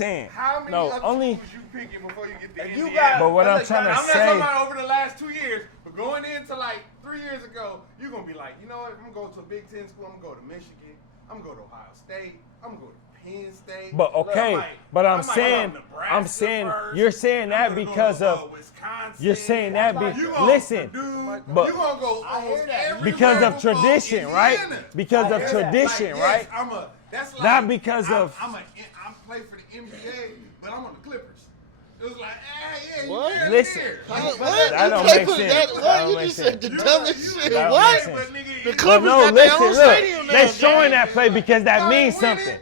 saying. How many other schools you picking before you get to Indiana? But what I'm trying to say. I'm not talking about over the last 2 years, but going into like 3 years ago, you're going to be like, you know what, I'm going to go to a Big Ten school, I'm going to go to Michigan, I'm going to go to Ohio State, I'm going to go to Penn State. But okay, but I'm saying, you're saying that because of, you're saying that listen, but you gonna go because of tradition, right? Because of tradition, right? That's like, not because of. I'm play for the NBA, but I'm on the Clippers. It was like, yeah, what? Listen, that don't make sense. What? You just said the dumbest shit. What? The Clippers got their own stadium now. They showing that play because that means something.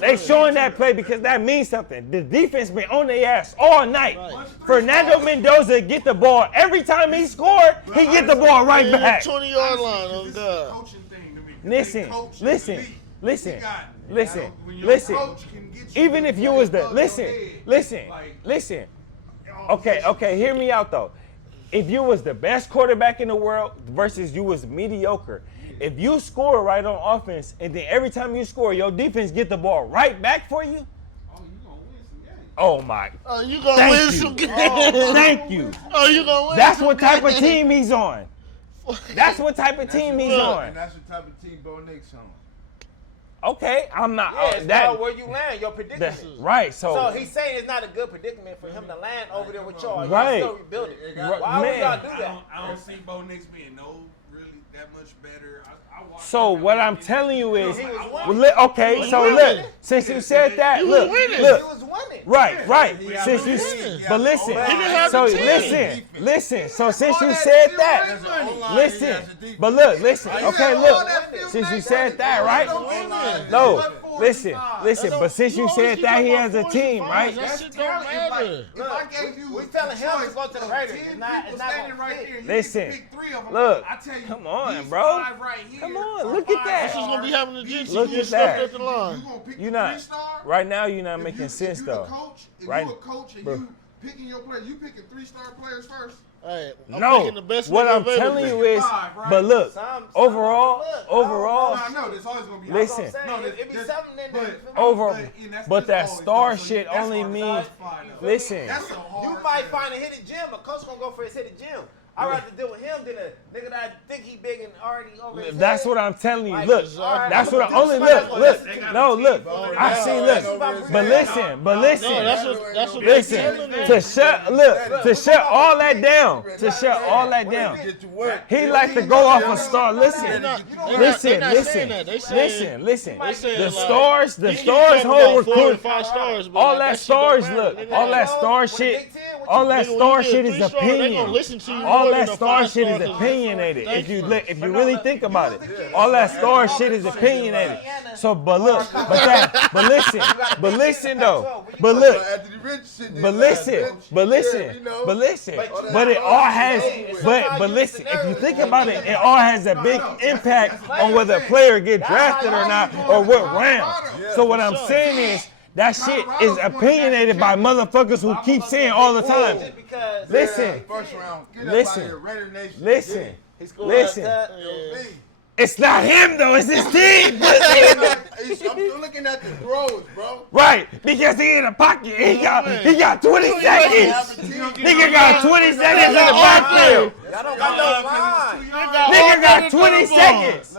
They showing that play because that means something. The defense been on their ass all night. Right. Fernando Mendoza get the ball. Every time he scored, he get the ball right back. 20-yard line, oh God. Listen. Even if you was the, listen. Okay, hear me out though. If you was the best quarterback in the world versus you was mediocre, if you score right on offense, and then every time you score, your defense get the ball right back for you. Oh my! Oh, you gonna win some games? Thank you. Oh, you gonna win? That's what type of team he's on. That's what type of team he's on. And that's the type of team Bo Nick's on. Okay, I'm not. Yeah, it's about where you land, your predicament. Right, so he's saying it's not a good predicament for him to land over there with y'all. Right. You're still rebuilding. Why would y'all do that? I don't see Bo Nix being really that much better. So what I'm telling you is, okay, so look, since you said that, look, right, since you, but listen, so listen, so since you said that, listen, but look, listen, okay, look, since you said that, right? No, listen, but since you said that he has a team, right? That shit don't matter. We telling him to go to the Raiders. It's not listen, look, come on, bro. Come on, look at that. This is gonna be having a jinx. Look at that. You're not right now. You're not making sense though. Right? If you a coach and you picking your players, you picking 3-star players first. Right. No, what I'm telling you is, but look, overall, no, there's always gonna be. Listen, but that star shit only means. Listen, you might find a hidden gem. A coach gonna go for his hidden gem. I'd rather deal with him than a nigga that I think he big and already over his That's head. what I'm telling you. Look, that's what I only look. I see. Look, but listen. No, that's what listen. To shut all that down. He like to go off a star. Listen. The stars whole recruit. All that stars shit is opinion. All that star shit is opinionated. If you really think about it, all that star shit is opinionated. So, but listen though. But it all has. But listen, if you think about it, it all has a big impact on whether a player get drafted or not, or what round. So what I'm saying is, that shit is opinionated by motherfuckers who keep saying all the time. Listen. It's not him though, it's his team. I'm still looking at the throws, bro. Right, because he in the pocket. He got 20 seconds. Nigga got 20 seconds in the backfield. Nigga got 20 seconds.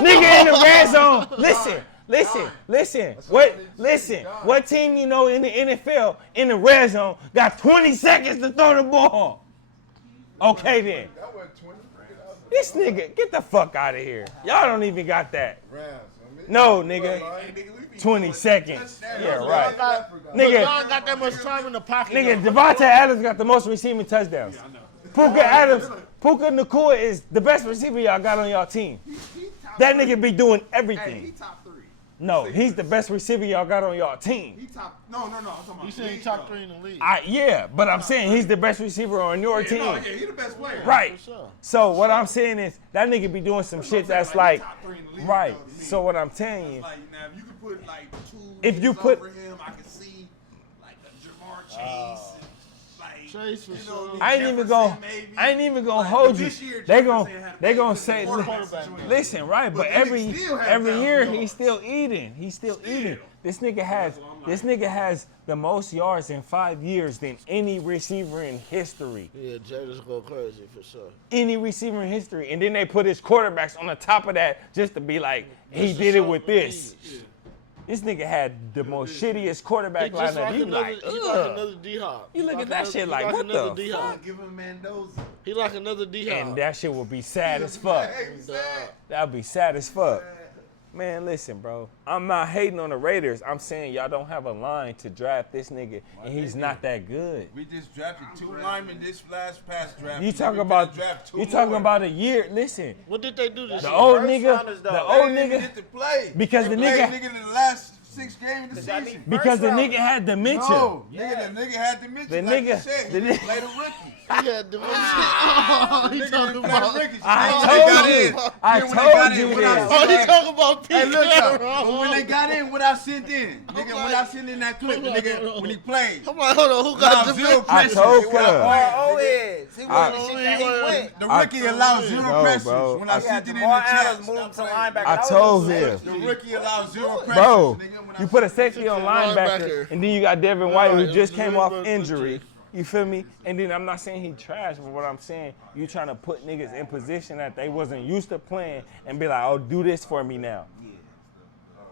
Nigga in the red zone. Listen. What team you know in the NFL in the red zone got 20 seconds to throw the ball? Okay then. This nigga, get the fuck out of here. Y'all don't even got that. No, nigga. 20 seconds. Yeah, right. Nigga, y'all got that much time in the pocket. Nigga, Devontae Adams got the most receiving touchdowns. Puka Nacua is the best receiver y'all got on y'all team. That nigga be doing everything. He top 3. No, he's the best receiver y'all got on y'all team. He top. No. I'm talking about. You saying top 3 in the league? Yeah, but I'm saying he's the best receiver on your team. No, he's the best player. Right. So what I'm saying is that nigga be doing some shit that's like, right. So what I'm telling you, like now if you could put like 2 if you put over him, I could see like a Jamar Chase. Chase for sure. I ain't even gonna hold you. They gonna say, listen, right? But every year he's still eating. He's still eating. This nigga has the most yards in 5 years than any receiver in history. Yeah, Jada's go crazy for sure. Any receiver in history, and then they put his quarterbacks on the top of that just to be like, he did it with this. This nigga had the most shittiest quarterback lineup. You like another D-Hop. You look at that shit like, what the fuck? Give him Mendoza. He like another D-Hop. And that shit would be sad as fuck. That would be sad as fuck. Man, listen, bro. I'm not hating on the Raiders. I'm saying y'all don't have a line to draft this nigga, and he's not that good. We just drafted 2 linemen this last past draft. You talking about a year? Listen. What did they do this year? The old nigga. Get to play. Because the nigga in the last 6 games of the season. Because the nigga had dementia. No, the nigga had dementia. The like nigga, you said, the he nigga played a rookie. He had dementia. Oh, he talking about. I told you this. Oh, he talking about Pete Hey, look, Carroll. when they got in, what I sent in, nigga, when I sent in that clip, the nigga, when he played. I'm like, hold on, who got Zero dementia? I pressure. told Or Cub. heads. He wasn't shit that he went. The rookie allows 0 pressures. bro. When I sent it in the Jamal chat, Adams moved to linebacker. I told him. the rookie allows 0 pressures. Bro, nigga, when I you put a sent safety on linebacker, and then you got Devin White who just came off Right. injury. You feel me? And then I'm not saying he trash, but what I'm saying, you trying to put niggas in position that they wasn't used to playing and be like, oh, do this for me now.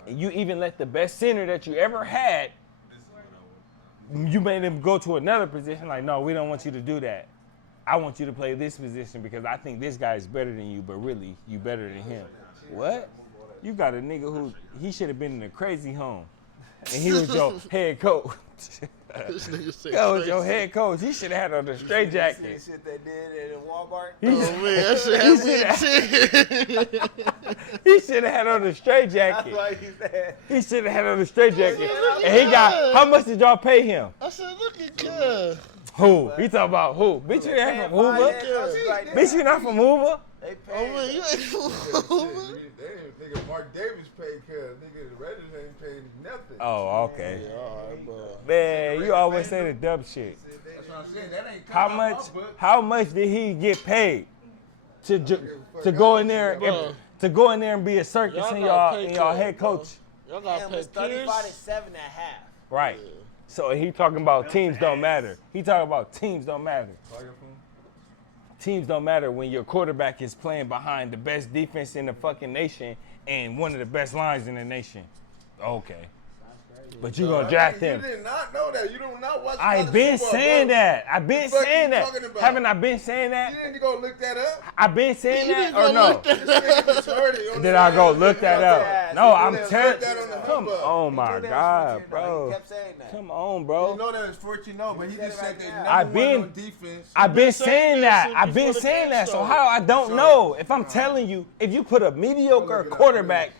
And you even let the best center that you ever had, you made him go to another position like, no, we don't want you to do that. I want you to play this position because I think this guy is better than you, but really, you better than him. What? You got a nigga who, he should have been in a crazy home. And he was your head coach. This nigga said That was crazy. your head coach. He should have had on the straight jacket. Shit they did in Walmart. Oh man, that shit had me. He should have had on the straight jacket. That's why he said. He should have had on the straight jacket. And he got, how much did y'all pay him? I said, look at Cuz. Who? He talking about who? Bitch, you ain't from Hoover? Bitch, you not from Hoover? They Oh man, paid. you ain't fool. Nigga, Mark Davis paid care. Nigga, the Raiders ain't paid nothing. Oh, okay. Alright, bro. Man, you always say the dumb shit. That's what I'm saying. That ain't How coming out much? my book. How much did he get paid to go in there Bro. to go in there and be a circus Y'all in gotta pay y'all Cuz, head bro. coach? Y'all got Damn, to was pay 35 to Pierce. 7.5. Right. So he talking about teams don't matter. He talking about teams don't matter. Teams don't matter when your quarterback is playing behind the best defense in the fucking nation and one of the best lines in the nation. Okay. But you gonna draft him. You did not know that. You do not watch I've college been football, saying bro. that. I've been The fuck saying you that. talking about? Haven't I been saying that? You didn't go look that up. I've been saying You that didn't or go no? look that up. Did I go look that up? No, I'm telling. that on the Come hubbub. on, my He did that God, for bro. He kept saying that. Come on, You bro. know that it's 14-0, but he just said that I've number been- one on defense. I've been saying saying that that. since I've been before the saying game that. So started. how I don't know if I'm telling you, if you put a mediocre quarterback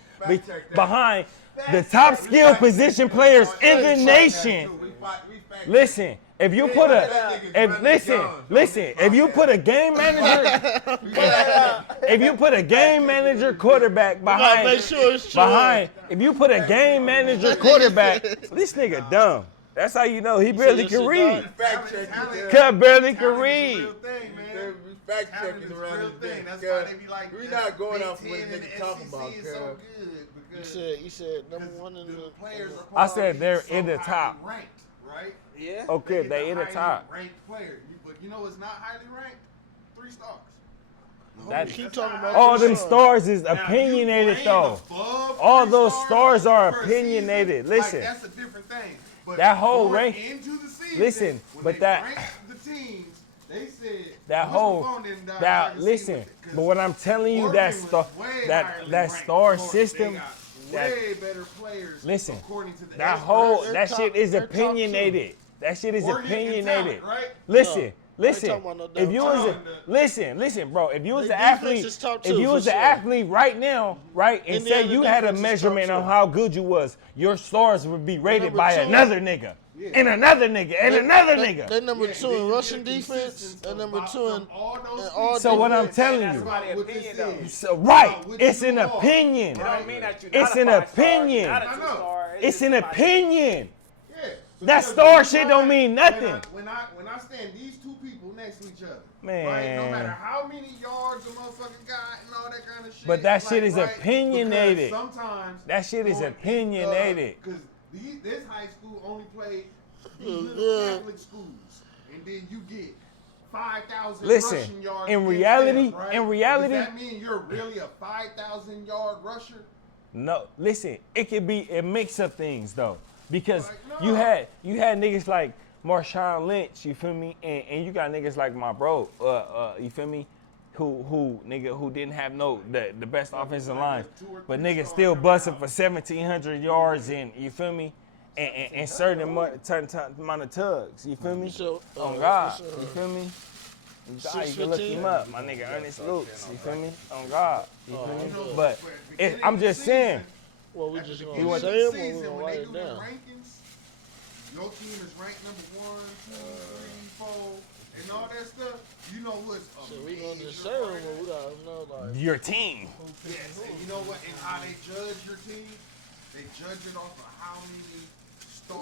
behind the top skill position players in the nation. Listen, if you put if you put a game manager, if you put a game manager quarterback Gotta make behind, sure it's true. if you put a game manager quarterback, this nigga dumb. That's how you know he barely this can shit read. Fact check. Cut barely can read. Real thing, man. We fact Talent checking is a around real this thing. bitch, That's cuz. why they be like, We that's not going Big off what Ten and niggas talking SEC about, is cuz. so good You because said number one in the players are I said they're so in the highly top. ranked, right? Yeah. Okay, Get they in the highly top. Ranked player, but you know it's not highly ranked. 3 stars. That- Keep talking about All three them stars. stars is Now, if you opinionated rank though. above All 3 those stars are per opinionated. season, Listen. like, that's a different thing. But That whole going rank- into the season, Listen, when but they that- ranked the teams, they said That Wishbone whole didn't die, I that can see listen, with it, 'cause but what I'm telling you, Oregon that was star way that highly that ranked. star They system, got that way better players. listen, according to the that experts. whole They're that top- shit is they're top two. opinionated. That shit is Oregon and opinionated. talent, right? Listen, listen. talking about no If you was a, talent. listen, bro. If you was Their an defense athlete, is top if two, you for was an sure. athlete right now, right, and say Indiana you had a defense is top measurement on two. how good you was, your stars would be rated number by two. another nigga, and another nigga, and another nigga. They number two in Then rushing you get defense consistency and number about- two in from all those in all So what I'm defense. telling That's you, why they What this opinion though. is. so, right, What it's you an are. opinion. It don't mean that you're It's not an a 5-star, opinion. you're not a I know. 2-star. It's an opinion. Yeah. That star shit don't mean nothing. When I stand these two people next to each other, Man. right? No matter how many yards a motherfucker got and all that kind of shit. But that shit is right? opinionated. Because sometimes That shit is opinionated. Because this high school only played these little Catholic schools, and then you get 5,000 Listen, rushing yards. in against reality, them, right? in reality, does that mean you're really a 5,000 yard rusher? no. Listen, it could be a mix of things though, because Like, no. you had niggas like Marshawn Lynch, you feel me, and you got niggas like my bro, you feel me, who didn't have the best offensive line, but niggas still busting for 1,700 yards and you feel me, and certain amount of tugs, you feel me, on God, you feel me. God, you can look him up, my nigga Ernest Lukes, you feel me, on God, you feel me, but I'm just saying. Well, we just At the gonna beginning say of it, the or we season, gonna when write they it do the down. rankings, your team is ranked number 1, 2, 3, 4, and all that stuff. You know what's So we gonna just say it, but we gotta know like. Your team. Yes, and you know what? And how they judge your team, they judge it off of how many star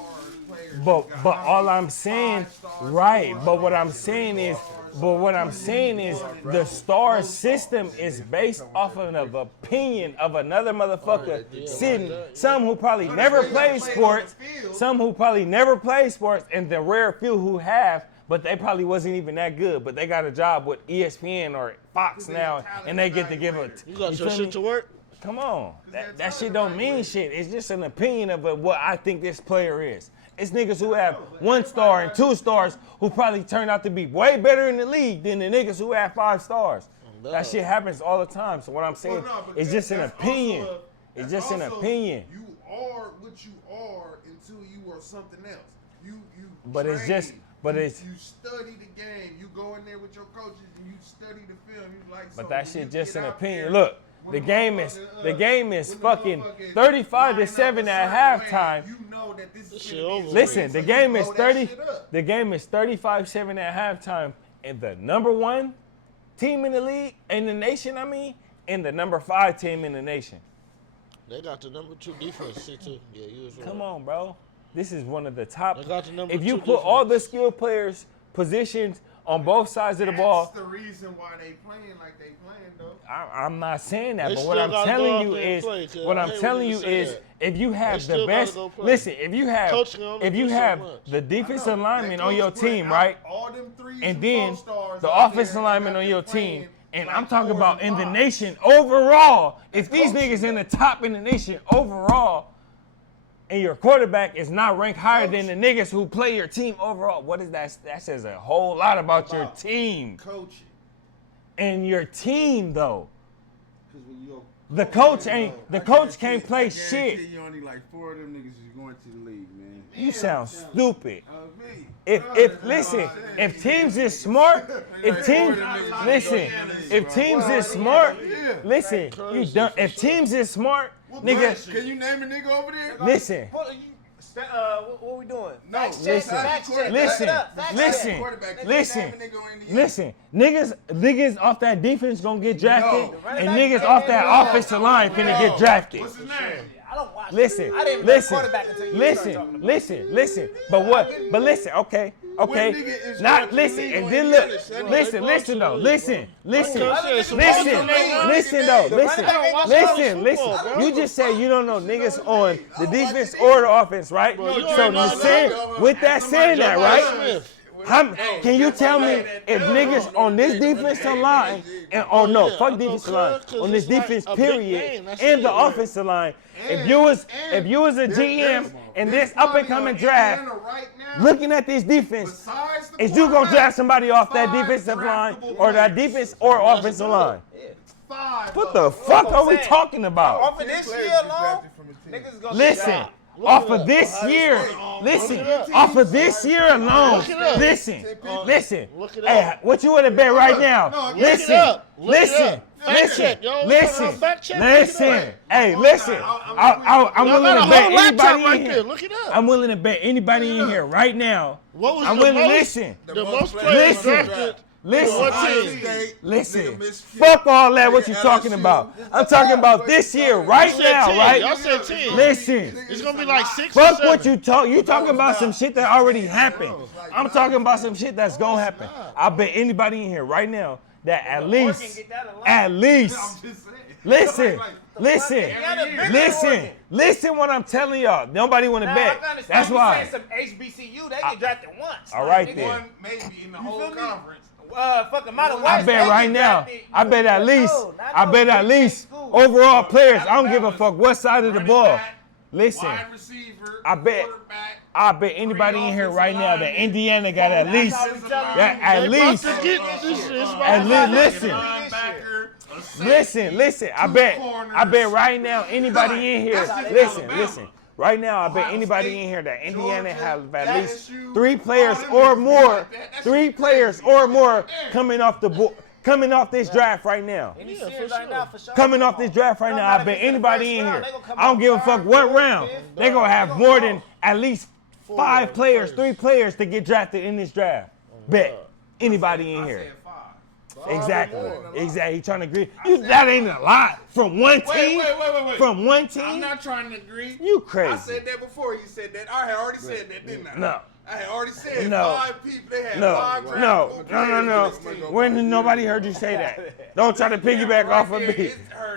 players. But you got, but how all many I'm saying, 5 stars, right? 4 But what I'm stars, saying 3 is, stars, the star system is based off of an opinion of another motherfucker sitting. Some who probably never played sports, some who probably never played sports, and the rare few who have. But they probably wasn't even that good. But they got a job with ESPN or Fox now, and they get to give a. You got you your feel shit me? to work? Come on, that shit don't mean shit. It's just an opinion of what I think this player is. It's niggas who have 1 star and 2 stars who probably turn out to be way better in the league than the niggas who have 5 stars. That shit happens all the time. So what I'm saying, it's just an opinion. It's just an opinion. You are what you are until you are something else. You But it's just, but it's. You study the game. You go in there with your coaches and you study the film. You like. But so that when shit you just get an out opinion. there, Look, when the game is when the fucking motherfuckers 35 to line up 7 a at certain way, halftime. You know that this is shit gonna be over. a Listen, swing, the so game you is blow that 30. shit up. The game is 35-7 at halftime, and the number 1 team in the league in the nation. I mean, and the number 5 team in the nation. They got the number 2 defense, see too. Yeah, you was right. Come on, bro. This is one of the top. They got the number If you 2 put all the defense. skilled players positions on both sides of the ball, That's the reason why they playing like they playing though. I'm not saying that, They but still what I'm gotta go telling out you there and is, play, kid. what I I'm hate telling when you you say is, that. if you have still the gotta best, go play. listen, if you have, Coach can only if you do so have much. the defensive I know. lineman That on your coach put team, out right, all them threes and then 4 stars the out offensive there lineman and on your got them team, playing and like I'm talking 4s about and in the 5s. nation overall. If these coaching niggas in the top in the nation overall, and your quarterback is not ranked higher than the niggas who play your team overall, what is that? That says a whole lot about your team. Coaching. And your team though. Because when you're The coach ain't. The coach can't play shit. You only like 4 of them niggas is going to the league, man. You sound stupid. Me. If listen, if teams is smart, if teams is smart, listen, you done. If teams is smart, nigga, Can you name a nigga over there? listen, What we doing? No, listen, Fact check. listen, Fact check. listen, Quarterback, can you listen, name a nigga on the listen. Niggas off that defense gonna get drafted, No. and niggas off that offensive line finna get drafted. What's his name? I don't watch. Listen, I didn't listen, quarterback until you started talking listen, about listen. But listen, okay. nigga is Not going to listen, the league and on then Indiana, look, son. listen though, listen, Coach said it's supposed to listen be though, I listen, don't watch college football, listen. bro. You just said you don't know niggas on the defense or the offense, right? Bro, you So already know the saying, that. with that saying that, right? Smith. Can you tell me if niggas on this defensive line and fuck defensive line on this defense period and the offensive line, if you was a GM in this up and coming draft, looking at this defense, is you gonna draft somebody off that defensive line or that defense or offensive line? What the fuck are we talking about? Off of this year alone, niggas gonna Listen. Off of this year, off of this year alone, listen. Hey, what you want to bet right now? Listen. Hey, listen. I'm willing to bet anybody in here. Look it up. I'm willing to bet anybody in here right now. What was I'm the willing to most- listen. The most players drafted. Listen. Fuck all that. What you talking about? I'm talking about this year, right now, right? Y'all said 10. Listen. It's gonna be like 6 Fuck or 7. what you talk. You talking about some shit that already happened. I'm talking about some shit that's gonna happen. I bet anybody in here right now that at least, listen what I'm telling y'all. Nobody want to bet. That's why. Some HBCU, they get drafted once. All right then. One maybe in the whole conference. Fucking Mountain I West, bet right now. I bet at least overall players. I don't give a fuck what side of the ball. Listen. Wide receiver, I bet anybody in here right now that Indiana got at least, listen. I bet right now anybody in here, listen. Right now, I bet anybody in here that Indiana have at least 3 players or more coming off the board. Coming off this draft right now. Coming off this draft right now, I bet anybody in here. I don't give a fuck what round. They're going to have more than at least 5 players, 3 players to get drafted in this draft. Bet. Anybody in here. Exactly. He trying to agree. That ain't a lot. From one team? Wait. From one team? I'm not trying to agree. You crazy. I said that before you said that. I had already said that, didn't I? No. I had already said No. 5 people. They had No. 5 draftable. When nobody heard you say that. Don't try to piggyback off of me.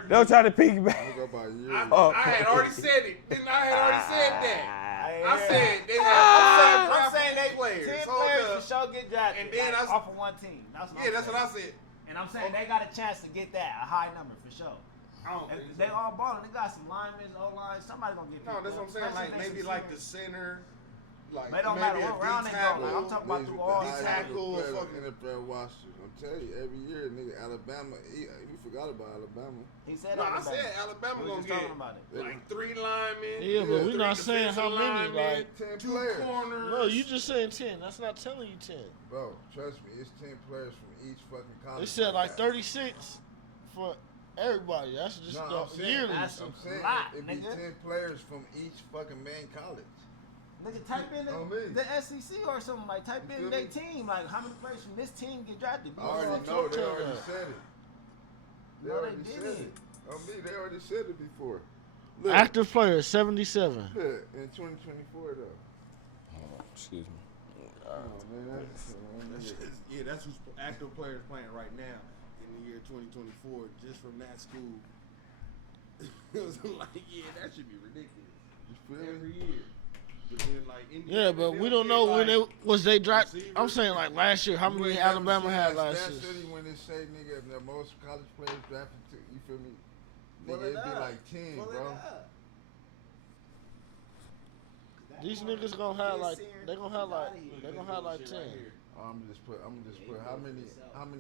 Don't try to piggyback. I had already said it. Didn't I? I had already said that. I said they had I'm saying they 10 players. 10 Hold players up. for sure get drafted. And then off of one team. That's what I said. And I'm saying they got a chance to get that, a high number for sure. They all balling. They got some linemen, O-line. Somebody gonna get picked. No, that's what I'm saying. Like maybe like the center. Like it don't matter what round they go. Like, I'm talking about through all tackle. NFL roster. I'm telling you, every year, nigga, Alabama. You forgot about Alabama. He said no, Alabama. I said Alabama gonna talking get about it. like 3 linemen. Yeah, but we're not saying how many. Linemen, Like 10 2 players. corners. no, you just saying 10. That's not telling you 10. Bro, trust me, it's 10 players from each fucking college. They said like 36 for everybody. That's just yearly. That's I'm saying lot, it'd be nigga. 10 players from each fucking main college. Nigga, type in the SEC or something. Like, type in their team. Like, how many players from this team get drafted? I already know. They already said it. They No, already they said didn't. it. On me, they already said it before. Look, Active players, 77. look, in 2024 though. Excuse me. Yeah, that's who's active players playing right now in the year 2024, just from that school. It was like, yeah, that should be ridiculous. You feel Every me? year. But then, like, Yeah, but we don't know when it was they draft. I'm saying like last year, how many Alabama had last year? City when they say nigga the most college players drafted to, you feel me? Pull Nigga, it it'd be up. like 10, Pull it bro. up. These niggas gonna have like they gonna have like 10. I'm just put how many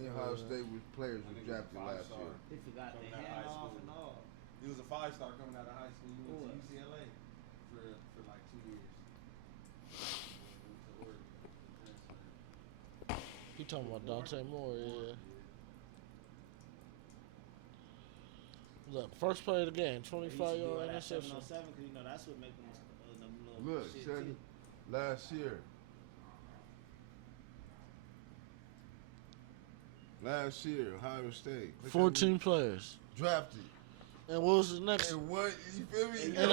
Ohio State players was drafted last year? They forgot they hand off and all. He was a 5-star coming out of high school. He went to UCLA for like 2 years. He talking about Dante Moore, yeah. Look, first play of the game, 25-yard interception. 7-on-7, 'cause you know that's what make them Look, shit check too. it. Last year. Ohio State 14 players. drafted. And what was the next? And what, you feel me? And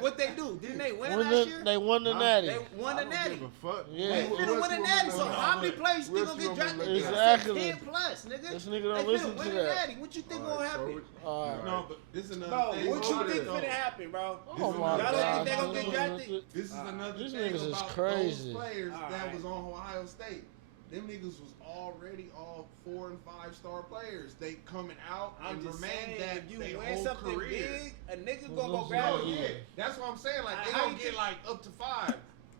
What they do? Didn't they win When last year? they won the Natty. They won the Natty. Give a fuck. Yeah. They finna win the Natty, so how many players still gonna get drafted? Exactly. 10 plus, nigga. This nigga don't They listen finna to win the that. Natty. What you think gonna happen? Alright. No, but this is another Bro, thing. what you about think it, finna though. happen, bro? Oh This is my another Y'all don't God. think they gonna get drafted? This is another These thing niggas is about crazy. those players that Alright. was on Ohio State. Them niggas was already all 4- and 5-star players. They coming out I'm and just remain saying, that if you they win whole something career. big, a nigga Well, gonna go those grab are- it. Yeah, that's what I'm saying. Like they How gonna you get think- like up to 5.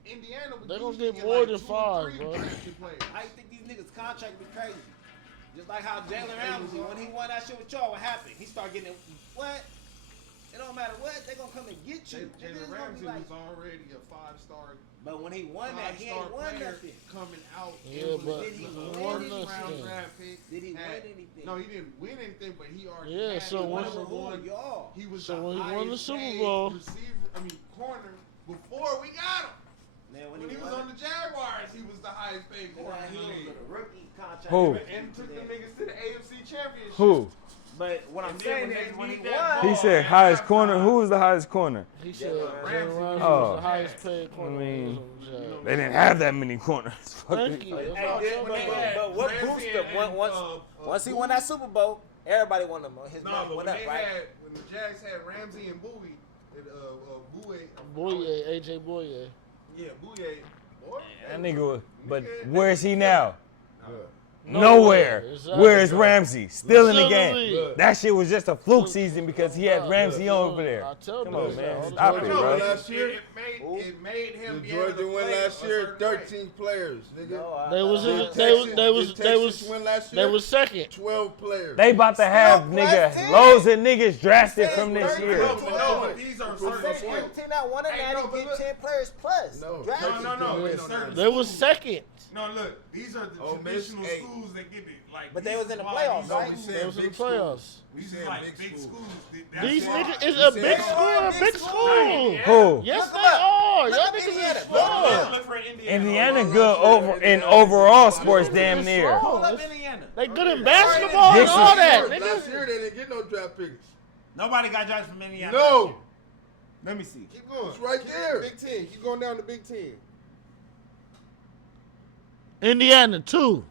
Indiana would They gonna usually get more like than 2 or 5, 3 bro. drafted players. I think these niggas' contract be crazy. Just like how Jalen Ramsey, when he won that shit with y'all, what happened? He started getting what? It don't matter what, they gonna come and get you. Niggas Jalen gonna Ramsey be like, was already a 5-star. but when he won that, he ain't won player nothing. coming out. Yeah, and was but a he first won round nothing. draft pick. Did he win had- anything? No, he didn't win anything, but he already Yeah, had so the when- number Who? one. Y'all. He was So the when he won the highest Super paid Bowl- corner before we got him. Man, When he was on the Jaguars, he was the highest paid corner in the league. a rookie contract. Who? And took them niggas to the AFC Championship. Who? But what I'm And then saying when is, they when he need that won, He said highest corner. Who was the highest corner? He said Jalen Ramsey Oh. was the highest paid corner. I mean, on the Jags. They didn't have that many corners. Thank you. That's what I'm then when talking they about. had- but what Ramsey boosted him? and, Once he won that Super Bowl, everybody wanted him. His No, money but went when up, they right? had when the Jags had Ramsey and Bowie, Boye, AJ Boye. Yeah, Bowie. Boy, That nigga was, but where is he now? Nowhere. Nowhere. Exactly. Where is Ramsey? Still in the Still in the game. league. That shit was just a fluke season because he had Ramsey over there. I tell Come you, on, man. man. All the Stop time. it, No, bro. but Last year? it made him The be able to Georgia win play last a year, certain way. 13 players, nigga. They was in. Did They Texas was. win last They year? was second. 12 players. They about to have loads of niggas drafted from this year. No, but these are certain Say players. 15 out, one and Hey, now no, they but get 10 players plus. No, Draft No. It's certain They was schools. second. No, look, these are the Oh, Miss traditional A. schools that get it. Like, But they these was is in the why playoffs, these- No, right? we They saying was in the big schools. playoffs. We These is saying like big big schools. schools. That's These why. niggas is a said- big school. A big school. Who? Yes, Look they them up. are. Look Y'all up niggas Indiana. is Look them slow. up. Look for Indiana. Indiana good over in overall sports damn near. Pull up Indiana. They good in basketball and This all is- that, Last nigga. year they didn't get no draft picks. Nobody got drafted from Indiana. No. Let me see. Keep going. It's right Keep there. Big Ten. Keep going down to Big Ten. Indiana 2.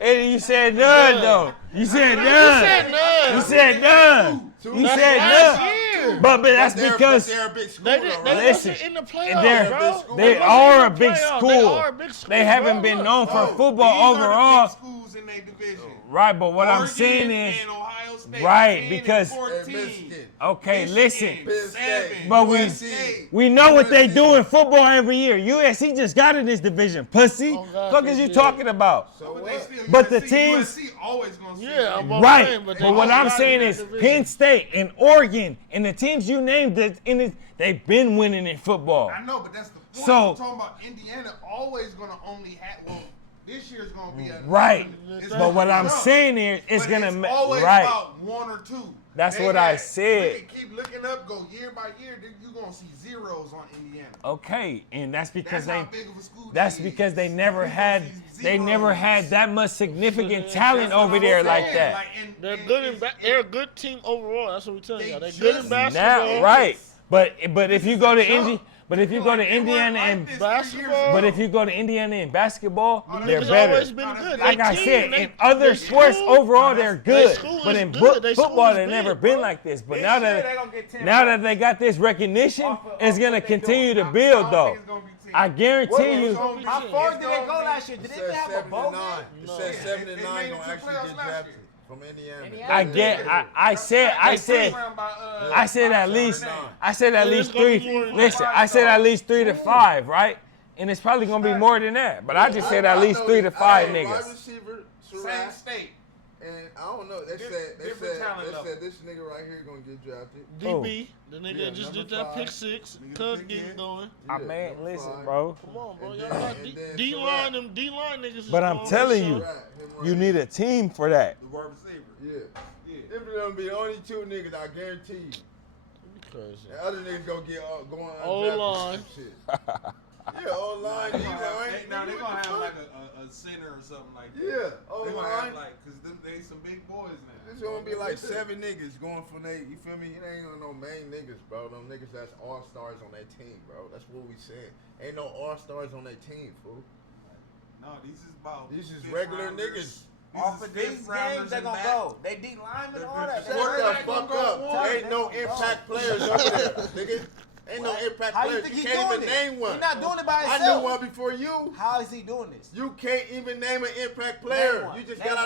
Eddie, you said none though. You said none. You said none. You said Last none. year. But that's because they're a big school. They, though, they right? Listen, wasn't in the and playoffs, bro. they wasn't are in a the big playoffs. school. They are a big school. They haven't bro. been Look. known for Oh, football These are the overall. big schools in their division. Right, but what I'm Oregon saying is, and Ohio State, right, 10 because- and 14. And Michigan. okay, Michigan, listen. Penn 7. State. But we- USC. We know what they do in football every year. USC just got in this division, pussy. Oh, God, Fuck they is you did. talking about? So But they what? still But the USC, teams- USC always gonna see Yeah, I'm them. about Right, saying, but they what just I'm got saying in is that division. Penn State and Oregon and the teams you named that in it, they've been winning in football. I know, but that's the point. So- I'm talking about Indiana always gonna only have. Well, this year's gonna be a Right, it's but gonna what be I'm rough. saying is it's But gonna it's ma- always right. about one or two. That's They what I had- said. We can keep looking up, go year by year. Then you gonna see zeros on Indiana. Okay, and that's because That's they how big of a school. that's that because is. they never You gonna had see they never zeros. had that much significant talent That's what over I'm there saying. like that. Like, They're and good in it's- they're a good team overall. That's what we telling They y'all. They're good in just- basketball. Now, right. But if you go to Indy, but if you Like, go to they weren't Indiana like and this 3 years basketball. ago. but if you go to Indiana in basketball, they're Niggas better. always been good. Like They I team, said, they- in other they sports school- overall they're they good, school but is in good. They school football is they've big, never been bro. like this. But This now year they that gonna get 10 now that they got this recognition, Off of it's gonna what they continue doing. to I build don't though. think it's gonna be 10. I guarantee you. How far did they go last year? Did It they said even have a 7 bowl and game? 9. It said 7 and They 9 made it gonna to actually playoffs get last drafted year. from Indiana. Indiana. I get. I said at least. I said at Yeah, least it's gonna be 3. more than Listen, I said at least 3 to 5, right? And it's probably gonna be more than that. But I just said at least 3 to 5 Wide niggas. receiver, Same Surratt, state. and I don't know. They Different said talent level. this nigga right here gonna get drafted. DB, the nigga Yeah, that just did number that 5. pick 6. Nigga Cuz pick getting in. going. I Yeah, man, number listen, 5. bro. Come on, bro. And Y'all then- got and then D-line, Surratt. them D-line niggas is But I'm going telling for you, sure. Surratt, him right You need a team for that. The wide receiver. Yeah. Yeah. Them gonna be the only 2 niggas, I guarantee you. Crazy. The other niggas gonna get going O-line. undrafted shit. Yeah, O-line, They D-line. now they gonna have like a center or something like that. Yeah, They gonna O-line. have like, cause they some big boys now. It's gonna be like 7 niggas going for they, you feel me? It ain't no main niggas, bro. Them niggas that's all-stars on their team, bro. That's what we said. Ain't no all-stars on their team, fool. No, these is about. These is fifth regular rounders. niggas. Off is of fifth these rounders games, they and gonna back. go. They D linemen, all that. The Shut quarterback the fuck gonna go up. one. Ain't no impact players over there, nigga. Ain't no impact How you players. think You he can't doing even it? name one. He not doing it by I himself. knew one before you. How is he doing this? You can't even name an impact player. one. You just Name got out